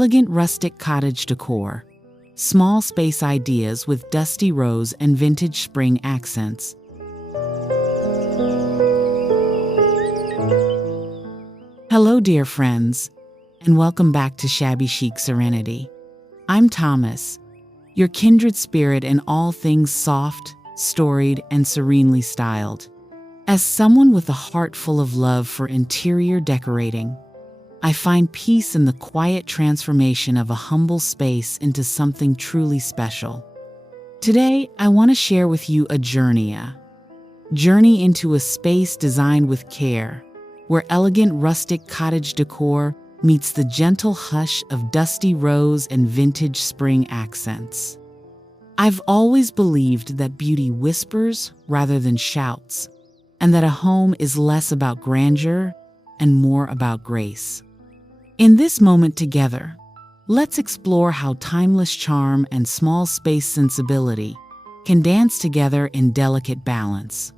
Elegant rustic cottage decor. Small space ideas with dusty rose and vintage spring accents. Hello, dear friends, and welcome back to Shabby Chic Serenity. I'm Thomas, your kindred spirit in all things soft, storied, and serenely styled. As someone with a heart full of love for interior decorating, I find peace in the quiet transformation of a humble space into something truly special. Today, I want to share with you a journey into a space designed with care, where elegant rustic cottage decor meets the gentle hush of dusty rose and vintage spring accents. I've always believed that beauty whispers rather than shouts, and that a home is less about grandeur and more about grace. In this moment together, let's explore how timeless charm and small space sensibility can dance together in delicate balance.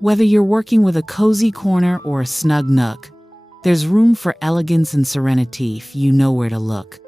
Whether you're working with a cozy corner or a snug nook, there's room for elegance and serenity if you know where to look.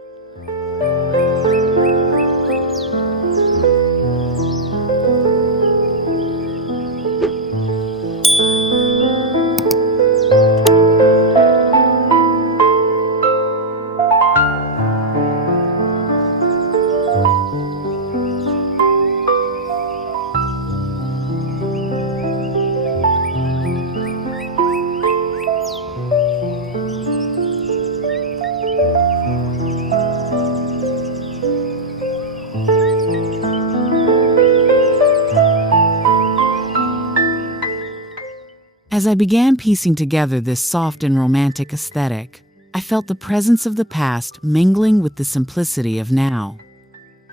As I began piecing together this soft and romantic aesthetic, I felt the presence of the past mingling with the simplicity of now.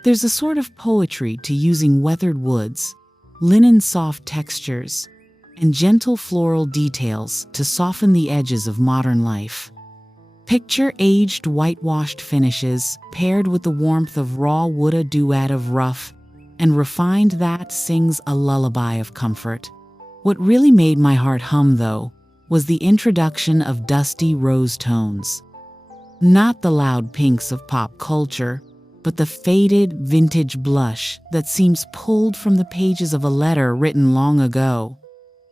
There's a sort of poetry to using weathered woods, linen soft textures, and gentle floral details to soften the edges of modern life. Picture aged whitewashed finishes paired with the warmth of raw wood, a duet of rough and refined that sings a lullaby of comfort. What really made my heart hum, though, was the introduction of dusty rose tones. Not the loud pinks of pop culture, but the faded, vintage blush that seems pulled from the pages of a letter written long ago.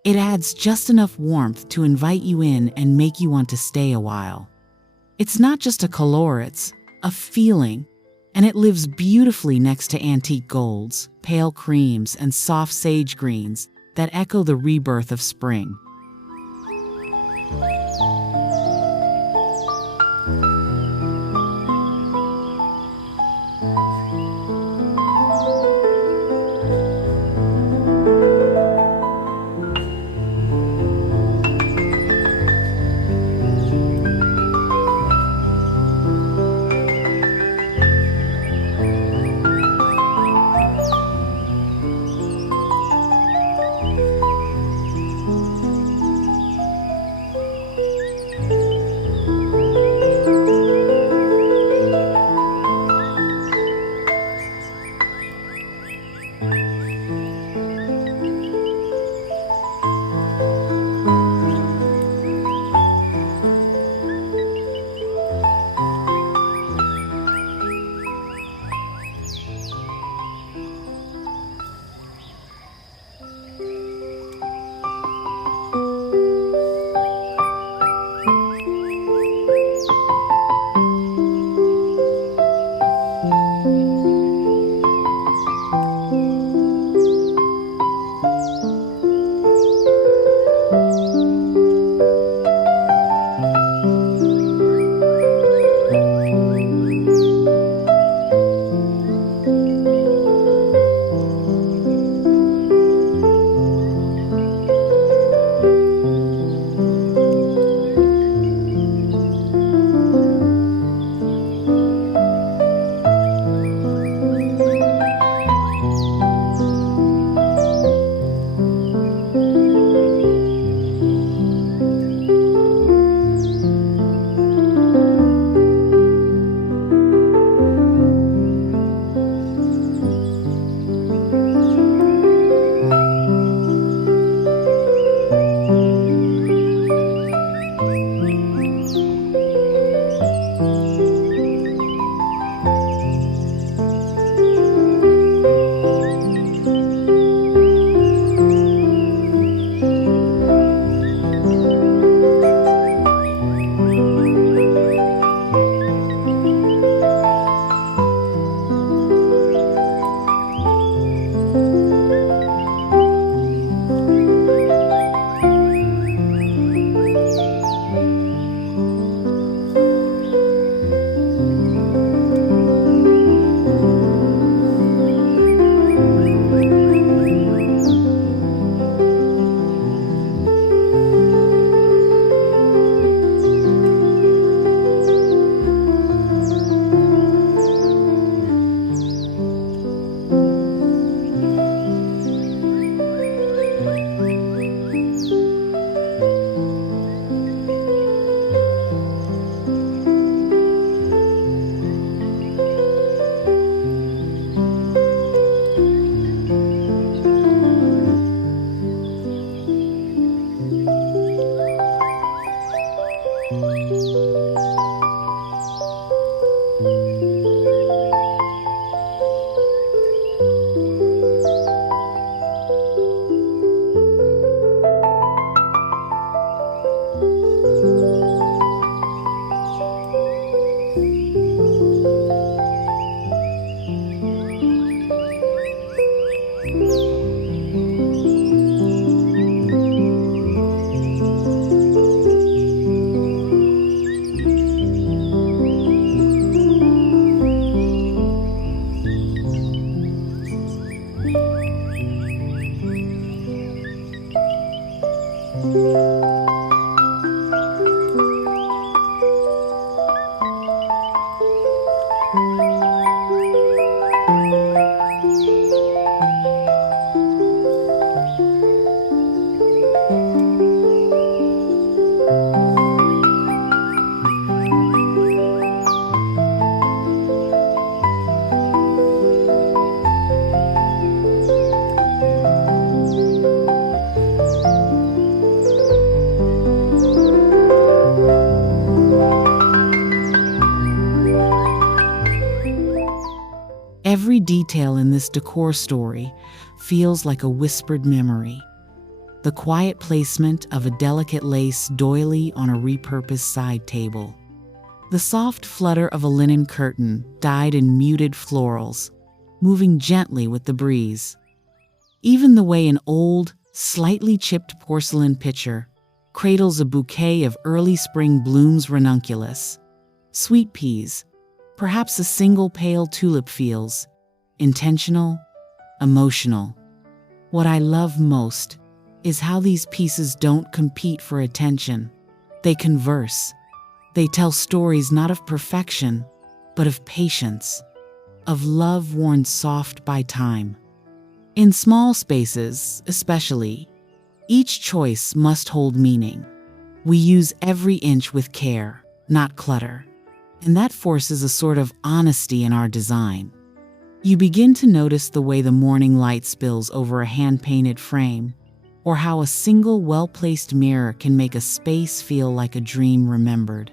It adds just enough warmth to invite you in and make you want to stay a while. It's not just a color, it's a feeling, and it lives beautifully next to antique golds, pale creams, and soft sage greens that echo the rebirth of spring. Every detail in this decor story feels like a whispered memory. The quiet placement of a delicate lace doily on a repurposed side table. The soft flutter of a linen curtain dyed in muted florals, moving gently with the breeze. Even the way an old, slightly chipped porcelain pitcher cradles a bouquet of early spring blooms ranunculus, sweet peas, perhaps a single pale tulip feels intentional, emotional. What I love most is how these pieces don't compete for attention. They converse. They tell stories not of perfection, but of patience, of love worn soft by time. In small spaces, especially, each choice must hold meaning. We use every inch with care, not clutter, and that forces a sort of honesty in our design. You begin to notice the way the morning light spills over a hand-painted frame, or how a single well-placed mirror can make a space feel like a dream remembered.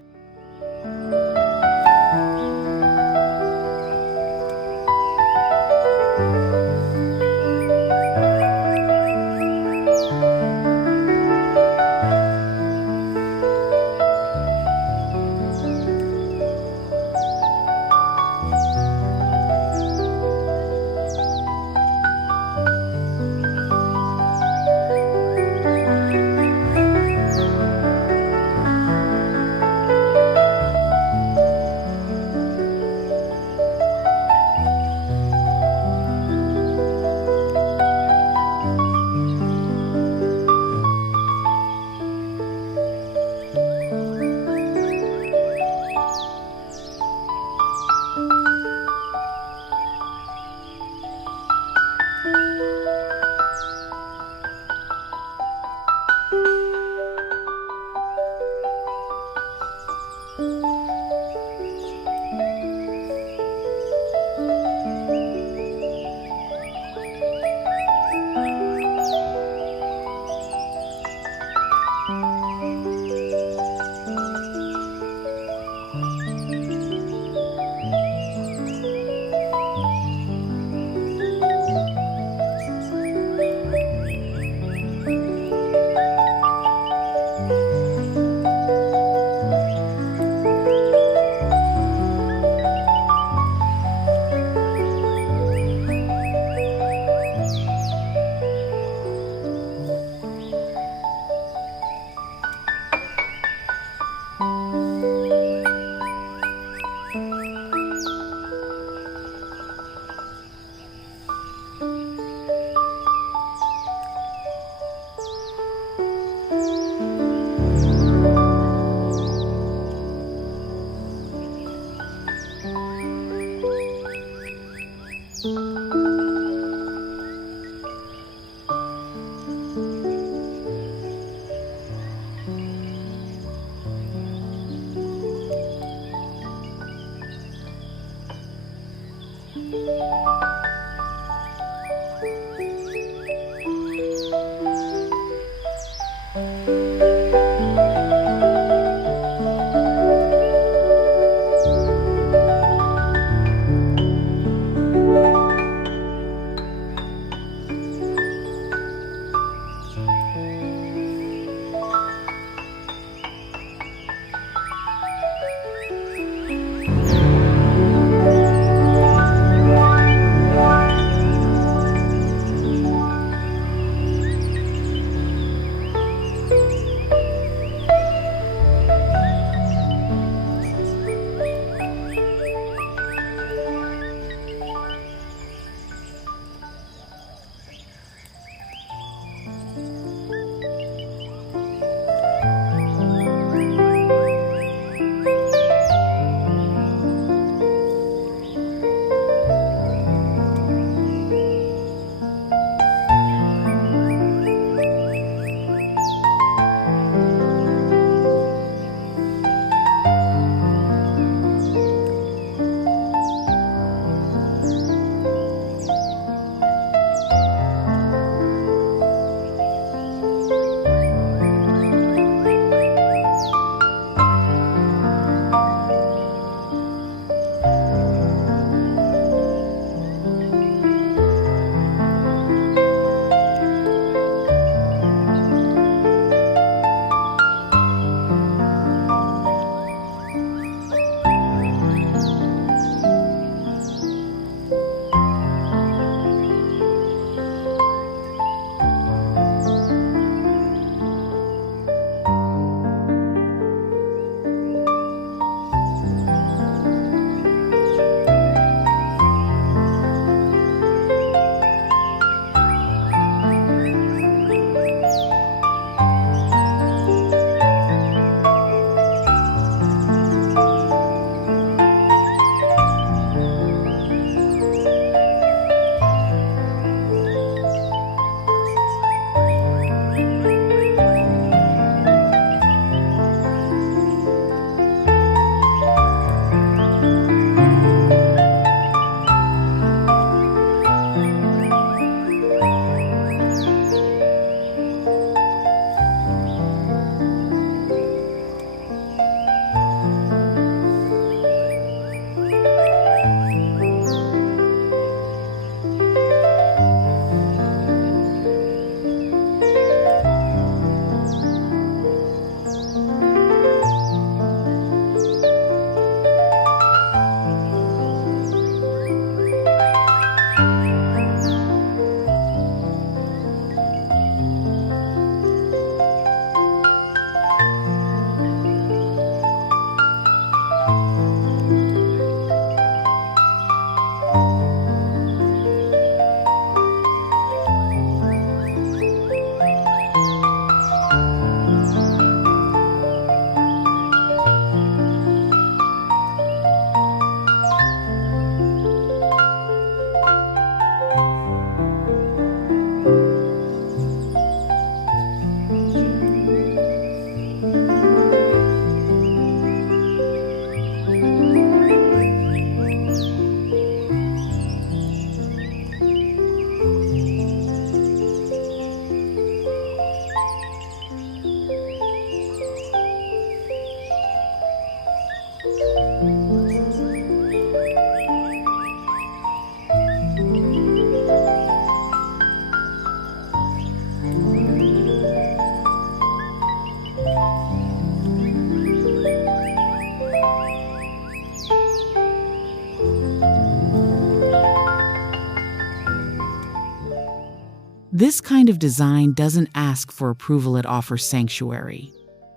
This kind of design doesn't ask for approval, it offers sanctuary.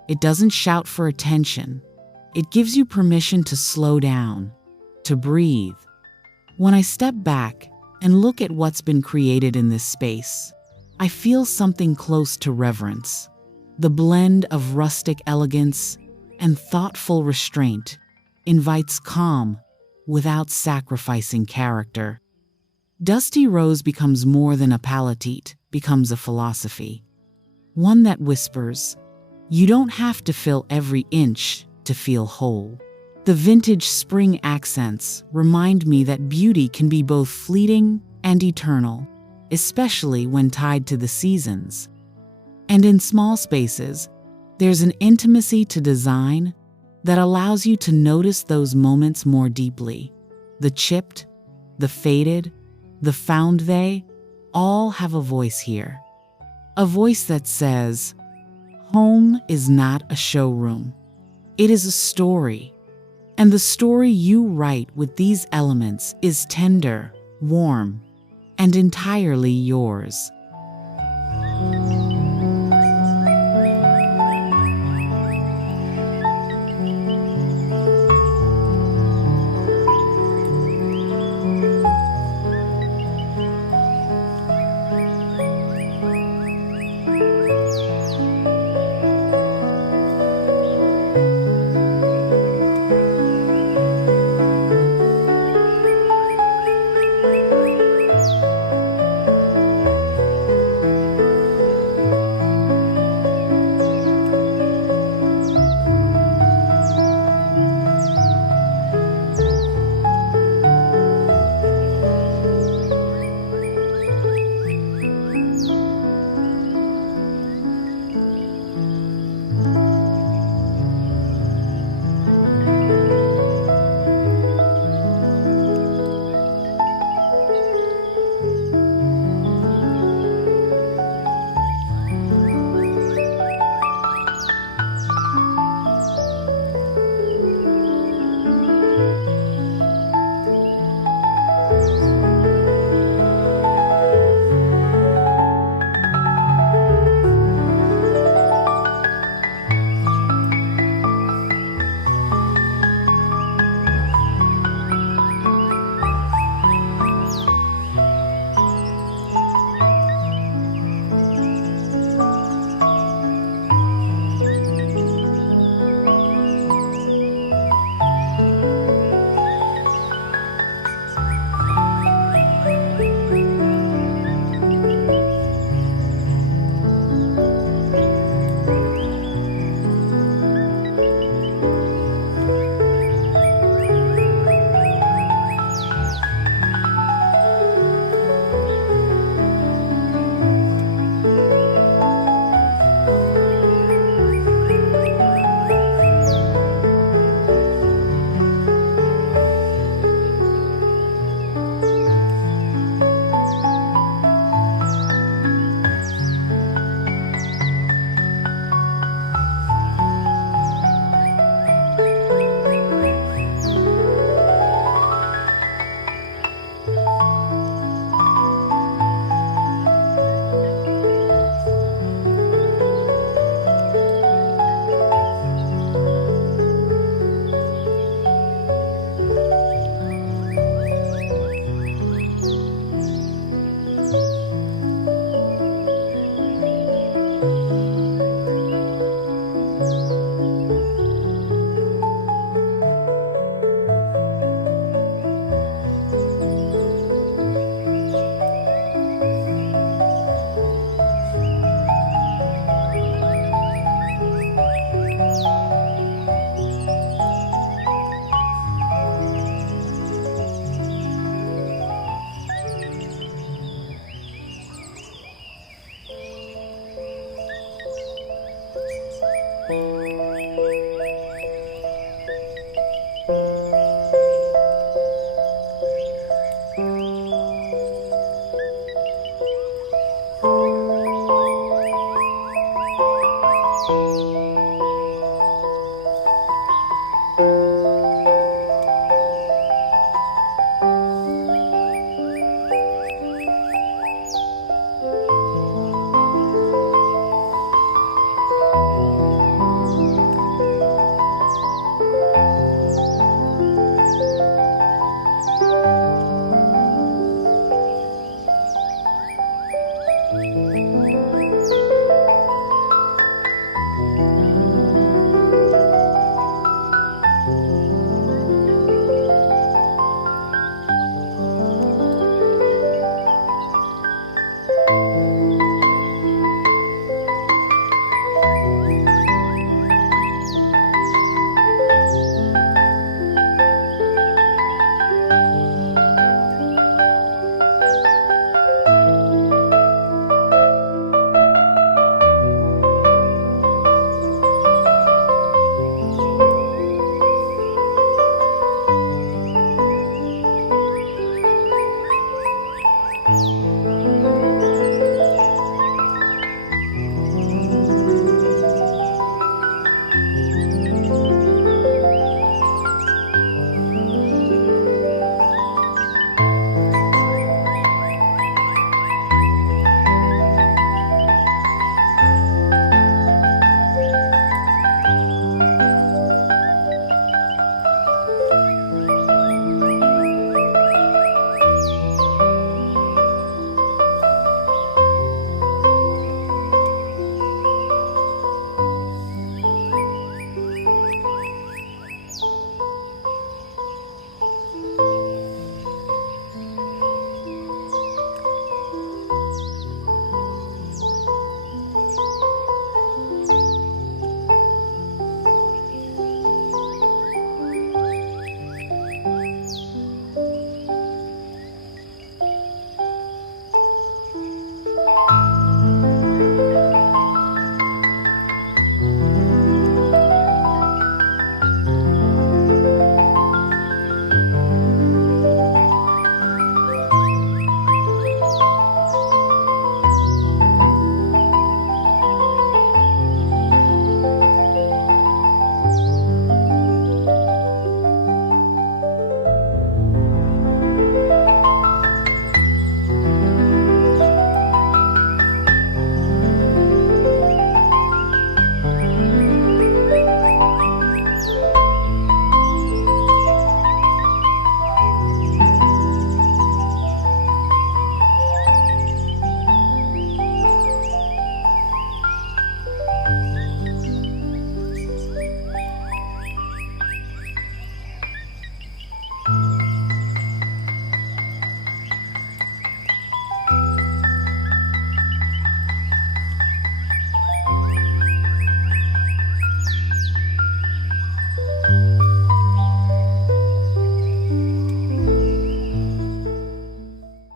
It doesn't shout for attention. It gives you permission to slow down, to breathe. When I step back and look at what's been created in this space, I feel something close to reverence. The blend of rustic elegance and thoughtful restraint invites calm without sacrificing character. Dusty Rose becomes more than a palette, becomes a philosophy. One that whispers, you don't have to fill every inch to feel whole. The vintage spring accents remind me that beauty can be both fleeting and eternal, especially when tied to the seasons. And in small spaces, there's an intimacy to design that allows you to notice those moments more deeply. The chipped, the faded, the found, they all have a voice here. A voice that says, home is not a showroom. It is a story. And the story you write with these elements is tender, warm, and entirely yours.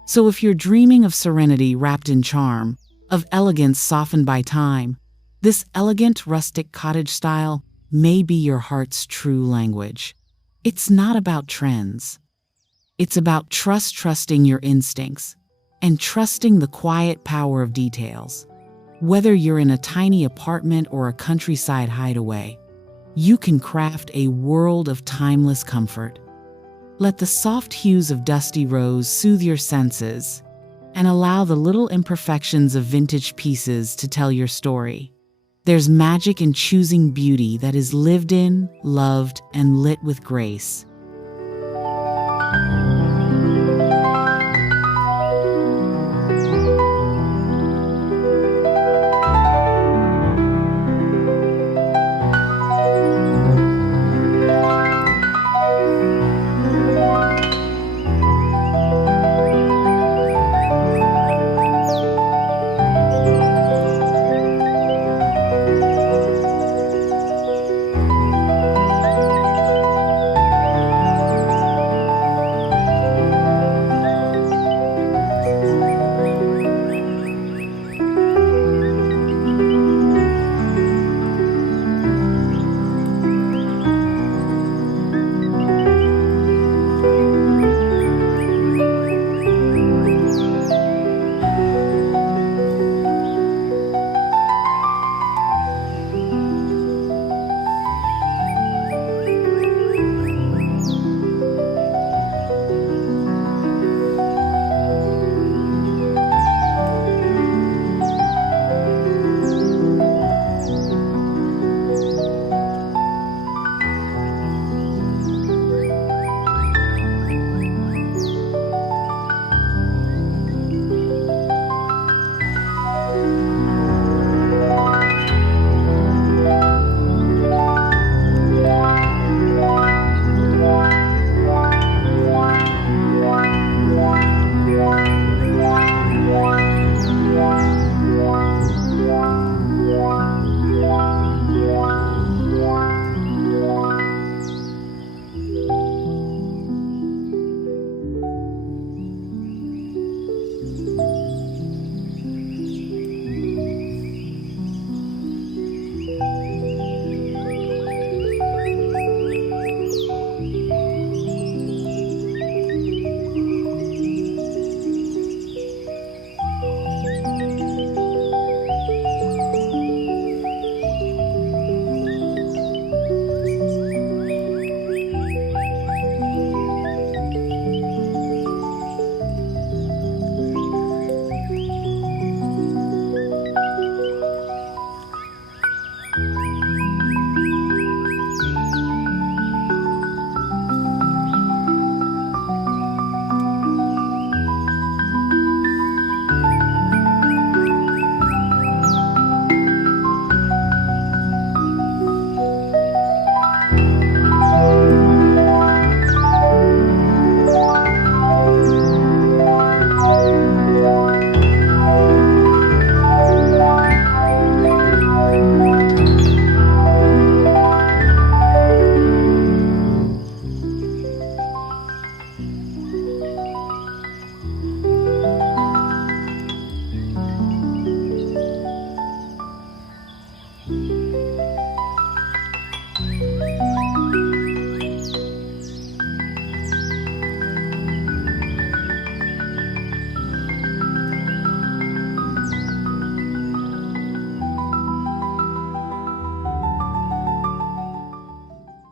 So if you're dreaming of serenity wrapped in charm, of elegance softened by time, this elegant rustic cottage style may be your heart's true language. It's not about trends. It's about trusting your instincts and trusting the quiet power of details. Whether you're in a tiny apartment or a countryside hideaway, you can craft a world of timeless comfort. Let the soft hues of dusty rose soothe your senses and allow the little imperfections of vintage pieces to tell your story. There's magic in choosing beauty that is lived in, loved, and lit with grace.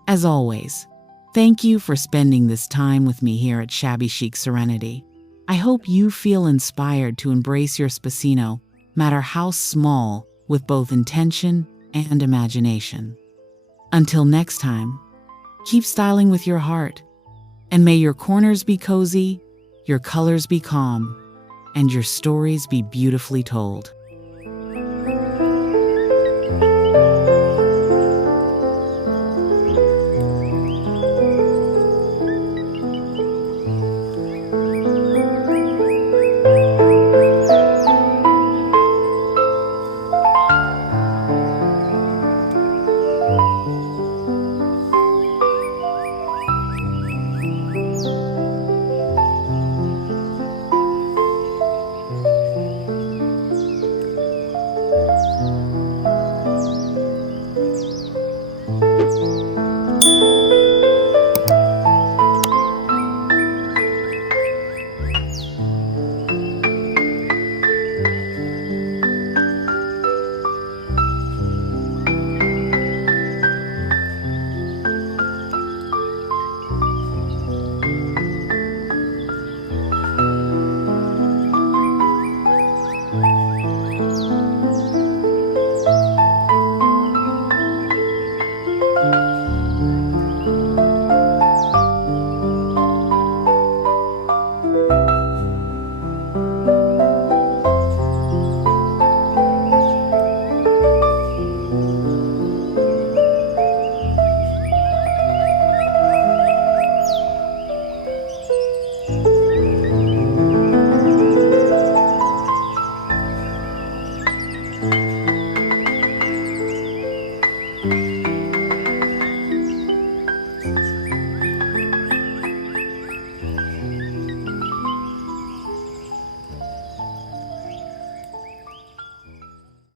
As always, thank you for spending this time with me here at Shabby Chic Serenity. I hope you feel inspired to embrace your spacino, no matter how small, with both intention and imagination. Until next time, keep styling with your heart, and may your corners be cozy, your colors be calm, and your stories be beautifully told.